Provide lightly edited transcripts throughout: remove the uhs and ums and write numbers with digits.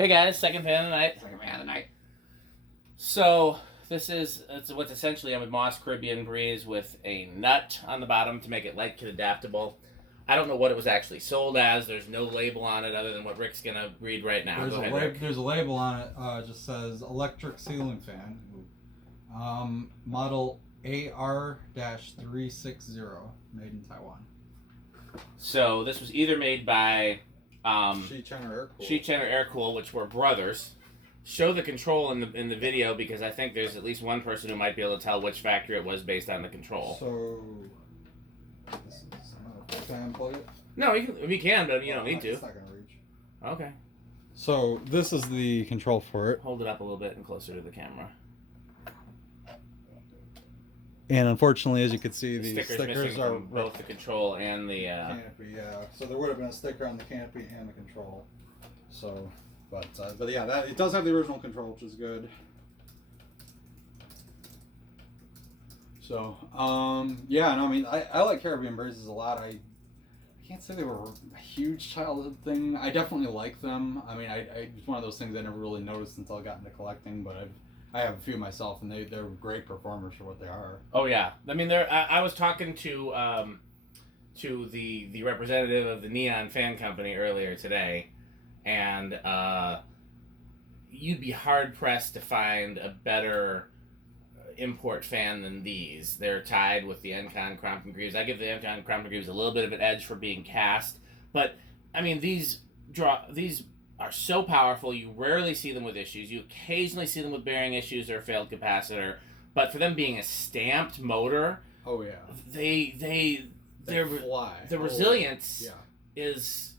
Hey guys, second fan of the night. Second fan of the night. So it's what's essentially a Moss Caribbean Breeze with a nut on the bottom to make it light kit adaptable. I don't know what it was actually sold as. There's no label on it other than what Rick's gonna read right now. There's a label on it. It just says Electric Ceiling Fan, model AR-360, made in Taiwan. So this was either made by Shichen or Aircool, which were brothers. Show the control in the video because I think there's at least one person who might be able to tell which factory it was based on the control. So this is can I unplug it? No, you can, but you don't need to. It's not gonna reach. Okay. So this is the control for it. Hold it up a little bit and closer to the camera. And unfortunately, as you can see, the stickers are both the control and the canopy. Yeah, so there would have been a sticker on the canopy and the control. So, but yeah, it does have the original control, which is good. So, yeah, and I mean, I like Caribbean Breezes a lot. I can't say they were a huge childhood thing. I definitely like them. I mean, it's one of those things I never really noticed until I got into collecting, but I have a few myself, and they're great performers for what they are. Oh yeah, I mean, I was talking to the representative of the Neon Fan Company earlier today, and you'd be hard pressed to find a better import fan than these. They're tied with the Encon Crompton Greaves. I give the Encon Crompton Greaves a little bit of an edge for being cast, but I mean these are so powerful. You rarely see them with issues. You occasionally see them with bearing issues or a failed capacitor, but for them being a stamped motor, oh yeah, they fly. The resilience is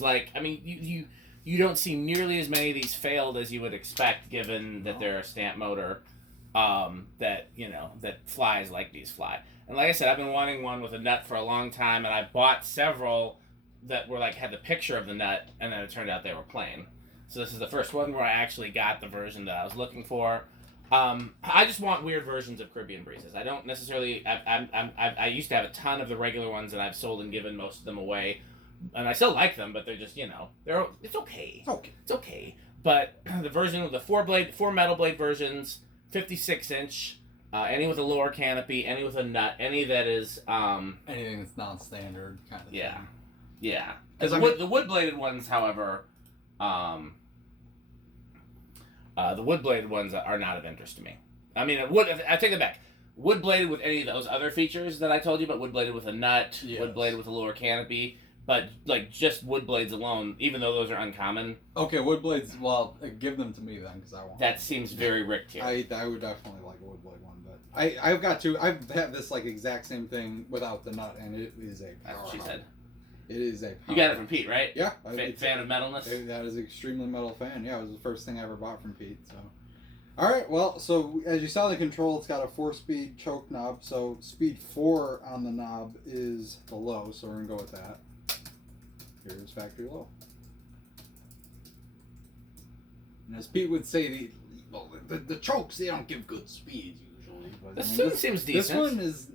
like, I mean, you don't see nearly as many of these failed as you would expect, given that they're a stamp motor that flies like these fly. And like I said, I've been wanting one with a nut for a long time, and I bought several that were had the picture of the nut, and then it turned out they were plain. So this is the first one where I actually got the version that I was looking for. I just want weird versions of Caribbean Breezes. I don't necessarily. I used to have a ton of the regular ones, and I've sold and given most of them away. And I still like them, but they're just, it's okay. It's okay. But the version with the four metal blade versions, 56-inch, any with a lower canopy, any with a nut, any that is anything that's non-standard kind of thing. Yeah. Because the wood bladed ones, however, the wood bladed ones are not of interest to me. I mean, I take it back. Wood bladed with any of those other features that I told you about, wood bladed with a nut, wood bladed with a lower canopy. But, just wood blades alone, even though those are uncommon. Okay, wood blades, well, give them to me then, because I want that seems very Rick tier. I would definitely like a wood blade one, but I've had this, exact same thing without the nut, and it is a power. That's what she said. It is a power. You got it from Pete, right? Yeah. Fan of metalness? That is an extremely metal fan. Yeah, it was the first thing I ever bought from Pete, so. Alright, well, so as you saw the control, it's got a 4-speed choke knob, so speed 4 on the knob is the low, so we're going to go with that. Here's factory low. And as Pete would say, the chokes, they don't give good speeds usually. But, this one seems decent. This one is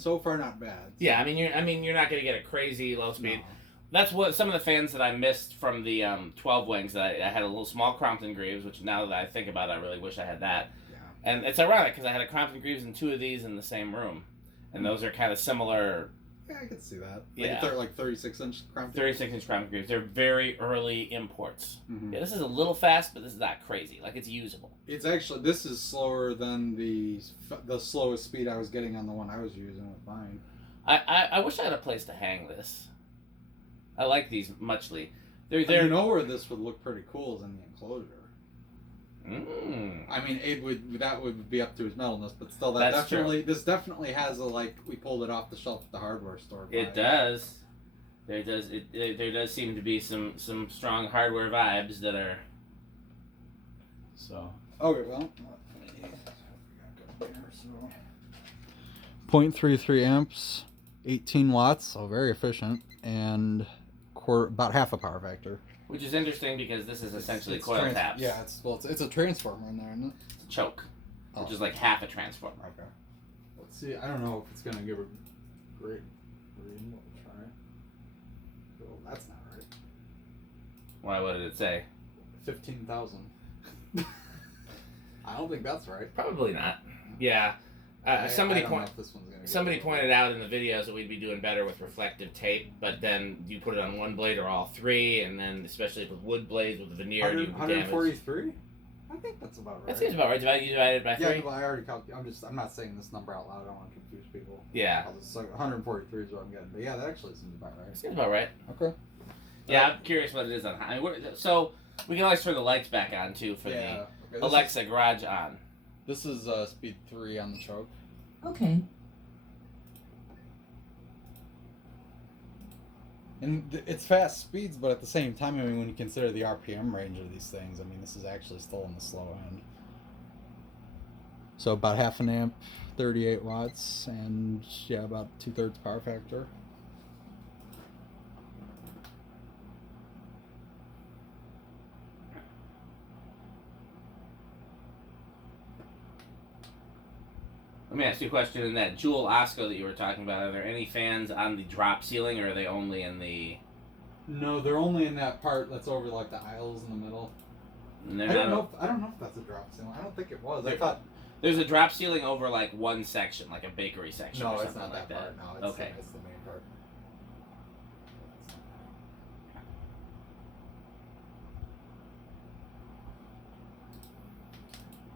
so far not bad. Yeah, I mean you're not going to get a crazy low speed. No. That's what some of the fans that I missed from the 12 wings. That I had a little small Crompton Greaves, which now that I think about it, I really wish I had that. Yeah. And it's ironic because I had a Crompton Greaves and 2 of these in the same room, and those are kind of similar. Yeah, I could see that. Yeah. 36-inch Crompton. 36-inch Crompton Greaves. They're very early imports. Mm-hmm. Yeah, this is a little fast, but this is not crazy. It's usable. It's actually, this is slower than the slowest speed I was getting on the one I was using with mine. I wish I had a place to hang this. I like these muchly. You know where this would look pretty cool is in the enclosure. I mean, that would be up to his metalness, but still, this definitely has a we pulled it off the shelf at the hardware store. It does. There does seem to be some strong hardware vibes that are. So. Okay, well. 0.33 amps, 18 watts, so very efficient, and about half a power factor. Which is interesting because this is essentially coil taps. Yeah, it's a transformer in there, isn't it? It's a choke, which is like half a transformer. Okay. Let's see. I don't know if it's gonna give a great reading. We'll try. Oh, that's not right. Why? What did it say? 15,000. I don't think that's right. Probably not. Yeah. Somebody pointed out in the videos that we'd be doing better with reflective tape, but then you put it on one blade or all three, and then especially with wood blades with the veneer, you 143. I think that's about right. That seems about right. You divided by 3. Yeah, well, I already calculated. I'm not saying this number out loud. I don't want to confuse people. Yeah. 143 is what I'm getting. But yeah, that actually seems about right. Seems about right. Okay. Yeah, I'm curious what it is on high. So we can always turn the lights back on too for the Alexa garage on. This is speed 3 on the choke. Okay. And it's fast speeds, but at the same time, I mean, when you consider the RPM range of these things, I mean, this is actually still in the slow end. So about half an amp, 38 watts, and yeah, about 2/3 power factor. Let me ask you a question. In that Jewel Osco that you were talking about, are there any fans on the drop ceiling, or are they only in the... No, they're only in that part that's over like the aisles in the middle. I don't know if that's a drop ceiling. I don't think it was. I thought there's a drop ceiling over like one section, like a bakery section. No, or it's something not like that part. No, it's, okay. It's the main part.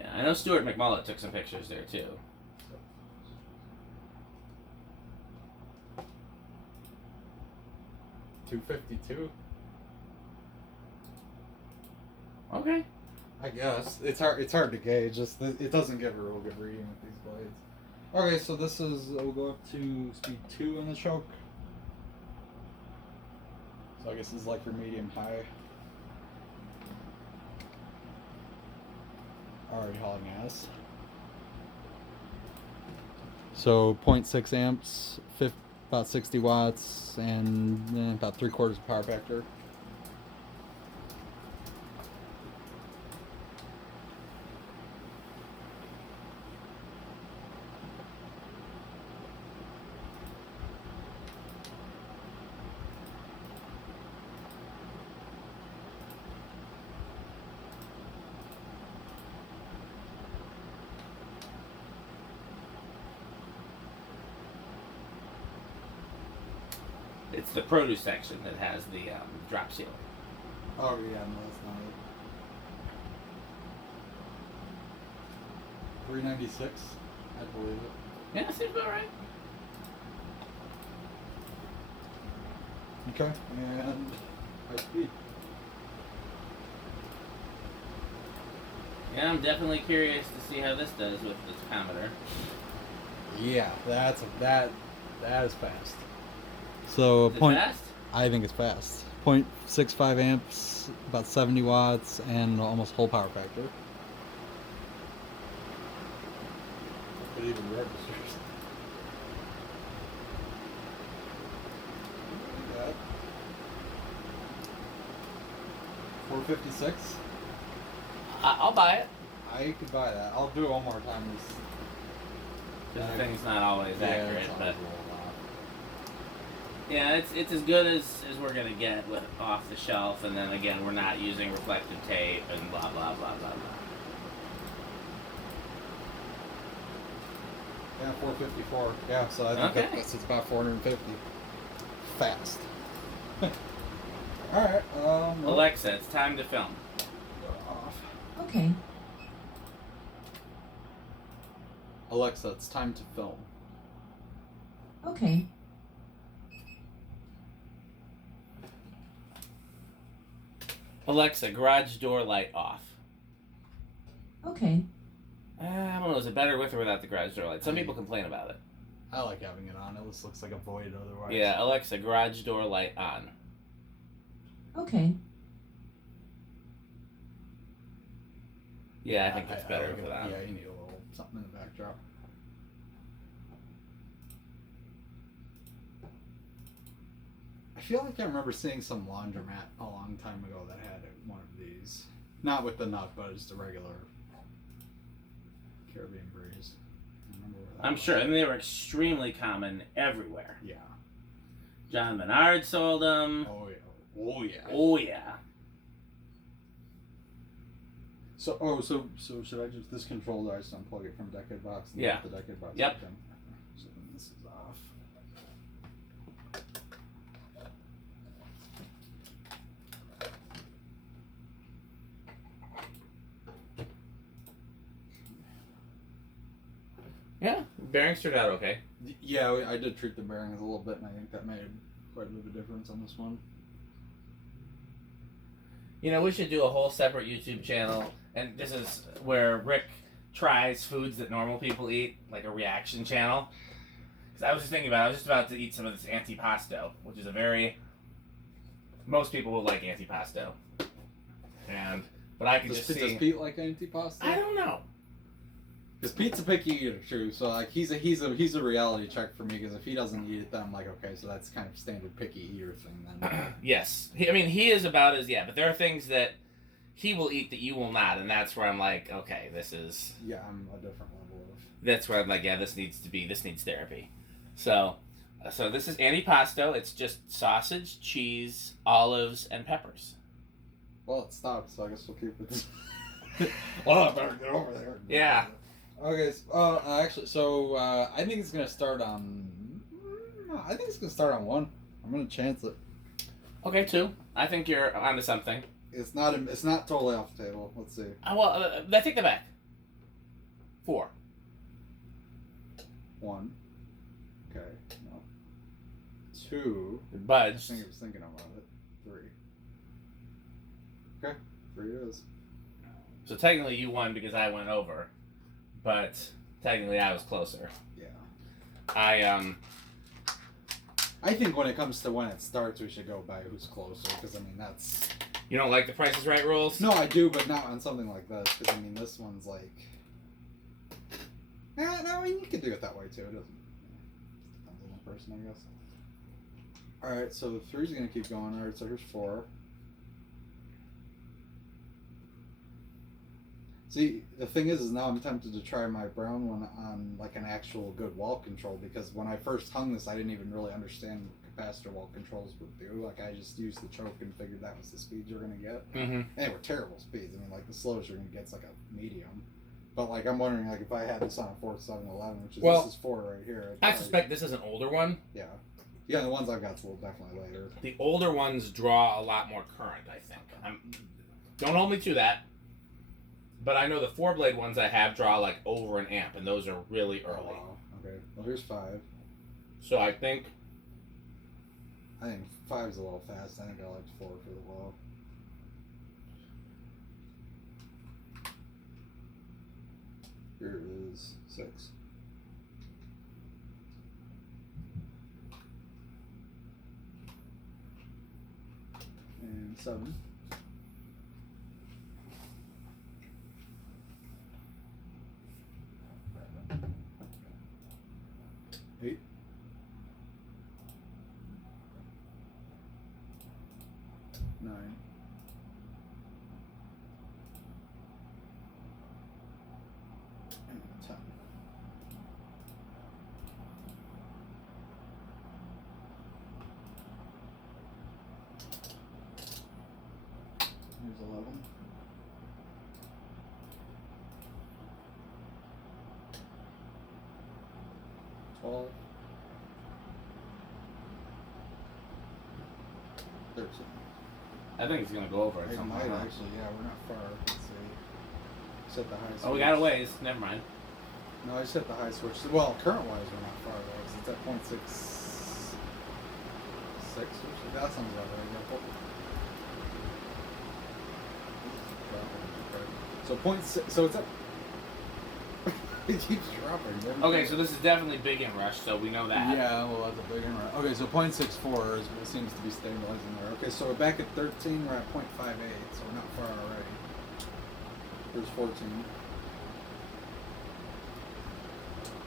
Yeah, I know Stuart McMullet took some pictures there too. $252. Okay. I guess it's hard to gauge. It doesn't give a real good reading with these blades. Okay, so this is we'll go up to speed 2 in the choke. So I guess this is like your medium high. Already hauling ass. So 0.6 amps, about 60 watts, and about 3/4 power factor. It's the produce section that has the drop ceiling. Oh yeah, no, that's not it. $396, I believe it. Yeah, seems about right. Okay, and high speed. Yeah, I'm definitely curious to see how this does with the tachometer. Yeah, that is fast. So Is it fast? I think it's fast. 0.65 amps, about 70 watts, and almost whole power factor. It even registers. $456. I'll buy it. I could buy that. I'll do it one more time. The thing's not always accurate, it's but always a little off. yeah, it's as good as we're gonna get with off the shelf, and then again, we're not using reflective tape and blah blah blah blah blah. Yeah, 454. Yeah, so I think it's about 450. Fast. All right. Alexa, it's time to film. Off. Okay. Alexa, it's time to film. Okay. Alexa, garage door light off. Okay. I don't know, is it better with or without the garage door light? Some people complain about it. I like having it on. It just looks like a void otherwise. Yeah, Alexa, garage door light on. Okay. Yeah, I think that's better like for it. that. Yeah, you need a little something in the backdrop. I feel like I remember seeing some laundromat a long time ago that had one of these. Not with the nut, but just a regular Caribbean Breeze. I remember where that I'm was. sure. I mean, they were extremely common everywhere. Yeah. John Menard sold them. Oh yeah. Oh yeah. Oh, yeah. So should I just this controller? I just unplug it from Decade Box. And Yeah. The Decade Box. Yep. Then. So then this is off. Yeah, bearings turned out okay. Yeah, I did treat the bearings a little bit, and I think that made quite a bit of a difference on this one. You know, we should do a whole separate YouTube channel, and this is where Rick tries foods that normal people eat, like a reaction channel. Because I was just thinking about, I was just about to eat some of this antipasto, which is a very, most people will like antipasto, but I can Does just see. Does Pete like antipasta? I don't know. Because Pete's a picky eater too, so like he's a reality check for me. Because if he doesn't eat it, then I'm like, okay, so that's kind of standard picky eater thing then. Yes, he is about as but there are things that he will eat that you will not, and that's where I'm like, okay, this is. Yeah, I'm a different level of. That's where I'm like, yeah, this needs therapy. So this is antipasto. It's just sausage, cheese, olives, and peppers. Well, it stopped, so I guess we'll keep it. Oh, I better get over there. Yeah. Okay. I think it's gonna start on. I think it's gonna start on 1. I'm gonna chance it. Okay, 2. I think you're onto something. It's not. It's not totally off the table. Let's see. I take that back. 4. 1. Okay. No. 2. I Budge. think I was thinking about it. 3. Okay. 3 it is. So technically you won because I went over, but technically I was closer. Yeah. I think when it comes to when it starts, we should go by who's closer, because I mean that's. You don't like the Price is Right rules? No, I do, but not on something like this, because I mean this one's like. No, I mean you could do it that way too. It doesn't. Depends on the person, I guess. All right, so the 3's gonna keep going. All right, so here's 4. See, the thing is now I'm tempted to try my brown one on like an actual good wall control, because when I first hung this, I didn't even really understand what capacitor wall controls would do. Like I just used the choke and figured that was the speeds you're gonna get. Mm-hmm. And they were terrible speeds. I mean, like the slowest you're gonna get is like a medium. But like I'm wondering, like if I had this on a 4711, which is this is 4 right here. I suspect this is an older one. Yeah. Yeah, the ones I've got will definitely later. The older ones draw a lot more current, I think. Don't hold me to that. But I know the 4-blade ones I have draw like over an amp, and those are really early. Oh, okay. Well, here's 5. So I think 5's a little fast. I think I liked 4 for the low. Here is 6. And 7. 8. 9. And 10. Here's 11. 12. 13. I think it's gonna go over at It some might point. actually, yeah, we're not far. Let's see. Set the high switch. Oh, we got a ways. Never mind. No, I just hit the high switch. Well, current wise, we're not far though, 'cause it's at 0.66 or so. That sounds about right. Yeah. So 0.6. So it's at. It keeps dropping. Okay, so this is definitely big in rush, so we know that. Yeah, well, that's a big one. Okay, so 0.64 is what seems to be stabilizing there. Okay, so we're back at 13. We're at 0.58, so we're not far already. There's 14.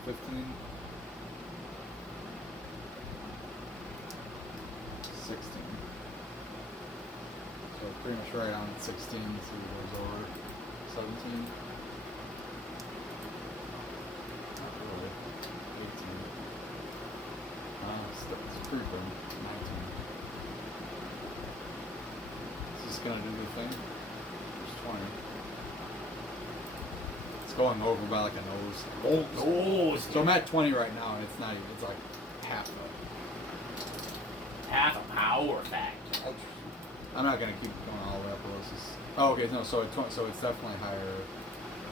15. 16. So pretty much right on 16. See what goes over. 17. Not really. 18. It's creeping. 19. Is this gonna do the thing? There's 20. going over by like a nose. Oh, So I'm at 20 right now, and it's not even. It's like half half a power factor. I'm not gonna keep going all the way up. Let's just. Oh, okay. No, so it's definitely higher.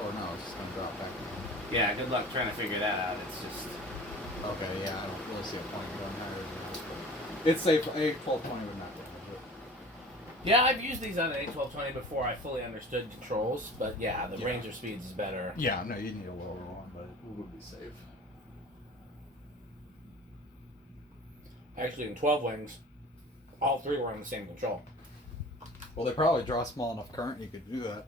Or no, it's just gonna drop back down. Yeah, good luck trying to figure that out. It's just. Okay, yeah, I don't really see a point in going higher than that. But it's safe. A 1220 would not damage it. Yeah, I've used these on an A1220 before I fully understood controls, but yeah, the range of speeds is better. Yeah, no, you need a lower one, but it would be safe. Actually, in 12 wings, all three were on the same control. Well, they probably draw small enough current you could do that.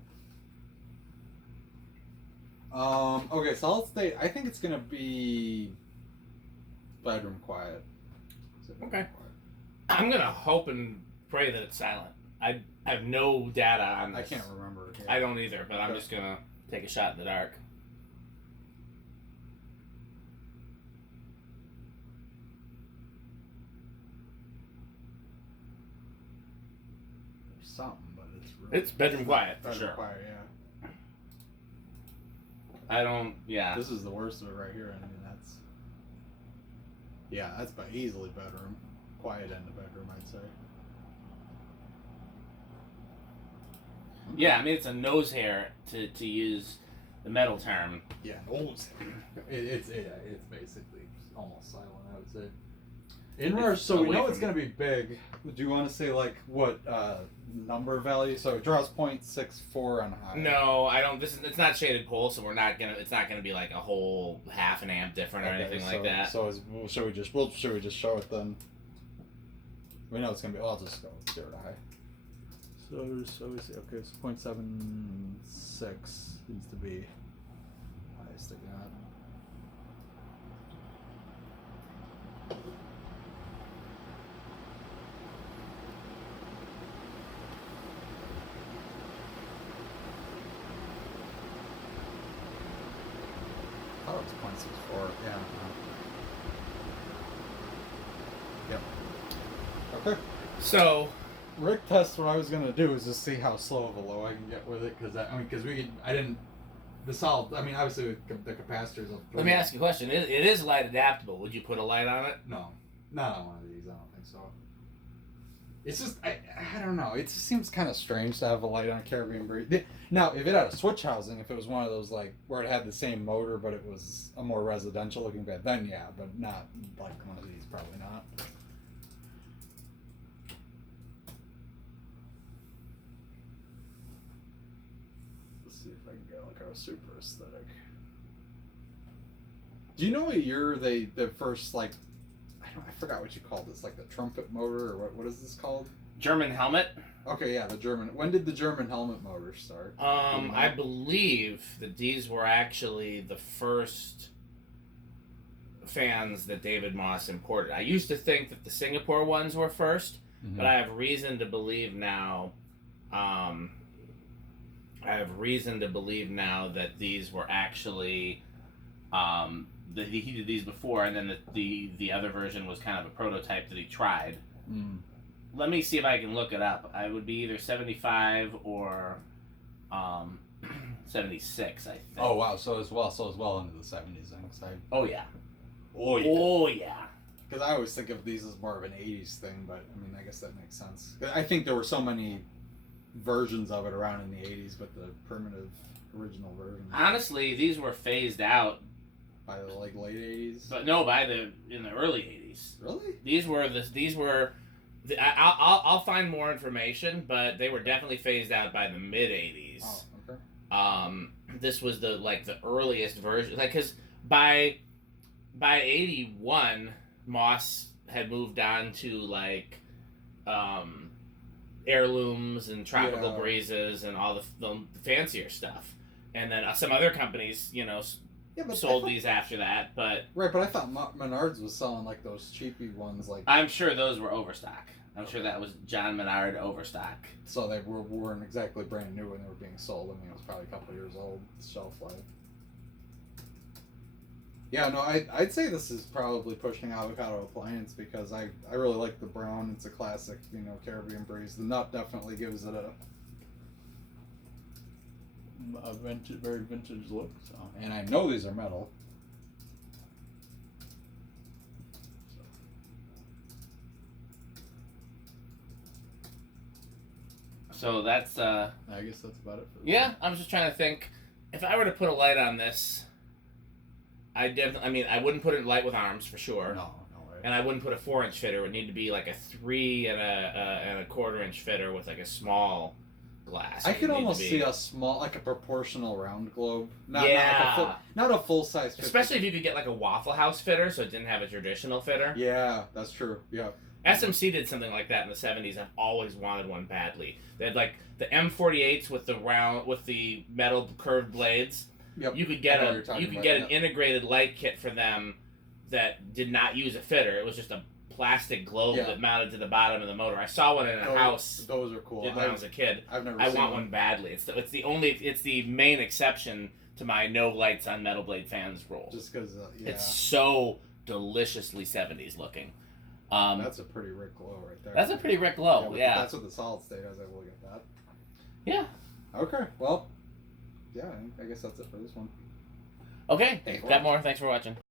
Okay, solid state. I think it's gonna be bedroom quiet. Okay. I'm gonna hope and pray that it's silent. I have no data on this. I can't remember. Yeah. I don't either, but I'm just gonna take a shot in the dark. There's something, but it's really It's bedroom quiet for bedroom sure. quiet, yeah. I don't. Yeah. This is the worst of it right here. I mean, that's by easily bedroom. Quiet end of bedroom, I'd say. Yeah, I mean it's a nose hair to use the metal term. Yeah, nose. It's basically almost silent, I would say. Inrush, so we know it's going to be big. Do you want to say like what number value? So it draws 0.64 on high. No, I don't. It's not shaded pole, so it's not gonna be like a whole half an amp different or anything like that. So should we just show it then? We know it's going to be. I'll just go 0 to high. So we see. Okay, so 0.76 needs to be high sticking out. Oh, it's 0.64. Yeah. Yep. Okay. So, Rick test. What I was gonna do is just see how slow of a low I can get with it, because I didn't. The solid. I mean, obviously the capacitors. let me ask you a question. It is light adaptable. Would you put a light on it? No, not on one of these. I don't think so. It's just I don't know. It just seems kind of strange to have a light on a Caribbean Breeze. Now, if it had a switch housing, if it was one of those like where it had the same motor but it was a more residential looking bed, then yeah, but not like one of these. Probably not. Let's see if I can get like a super aesthetic. Do you know what year the first like I forgot what you called this, like the trumpet motor or what is this called? German helmet. Okay, yeah, the German. When did the German helmet motor start? I believe that these were actually the first fans that David Moss imported. I used to think that the Singapore ones were first, but I have reason to believe now. That these were actually that he did these before, and then the other version was kind of a prototype that he tried. Let me see if I can look it up. I would be either 75 or 76, I think. Oh wow, so as well into the 70s. Oh yeah. Oh yeah. Oh yeah. Because I always think of these as more of an 80s thing, but I mean, I guess that makes sense. I think there were so many versions of it around in the 80s, but the primitive original version. Honestly, these were phased out by the like late 80s. But no, in the early 80s. Really? These were. I'll find more information, but they were definitely phased out by the mid 80s. Oh, okay. This was the earliest version, because by 81, Moss had moved on to heirlooms and tropical breezes and all the fancier stuff, and then some other companies, sold these after that. But right, but I thought Menards was selling like those cheapy ones. I'm sure those were overstock. I'm sure that was John Menard overstock. So they weren't exactly brand new when they were being sold. I mean, it was probably a couple of years old, shelf life. Yeah, no, I'd say this is probably pushing Avocado Appliance, because I really like the brown. It's a classic, Caribbean Breeze. The nut definitely gives it a them a vintage, very vintage look. So, and I know these are metal. So that's I guess that's about it. For yeah. I was just trying to think if I were to put a light on this. I wouldn't put it light with arms for sure. No way. And I wouldn't put a 4-inch fitter. It would need to be like a 3 and a 1/4-inch fitter with like a small glass. I could almost see a small, like a proportional round globe. Not a full size. Especially if you could get like a Waffle House fitter, so it didn't have a traditional fitter. Yeah, that's true. Yeah. SMC did something like that in the 70s. I've always wanted one badly. They had like the M48s with the metal curved blades. Yep. You could get an integrated light kit for them that did not use a fitter. It was just a plastic globe that mounted to the bottom of the motor. I saw one in a house. Those are cool. When I was a kid. I've never. I want one badly. It's the main exception to my no lights on metal blade fans rule. Just because it's so deliciously 70s looking. That's a pretty Rick Glow right there. That's a pretty Rick Glow. Yeah. That's what the solid state is. I will get that. Yeah. Okay. Well. Yeah. I guess that's it for this one. Okay. Got more. Thanks for watching.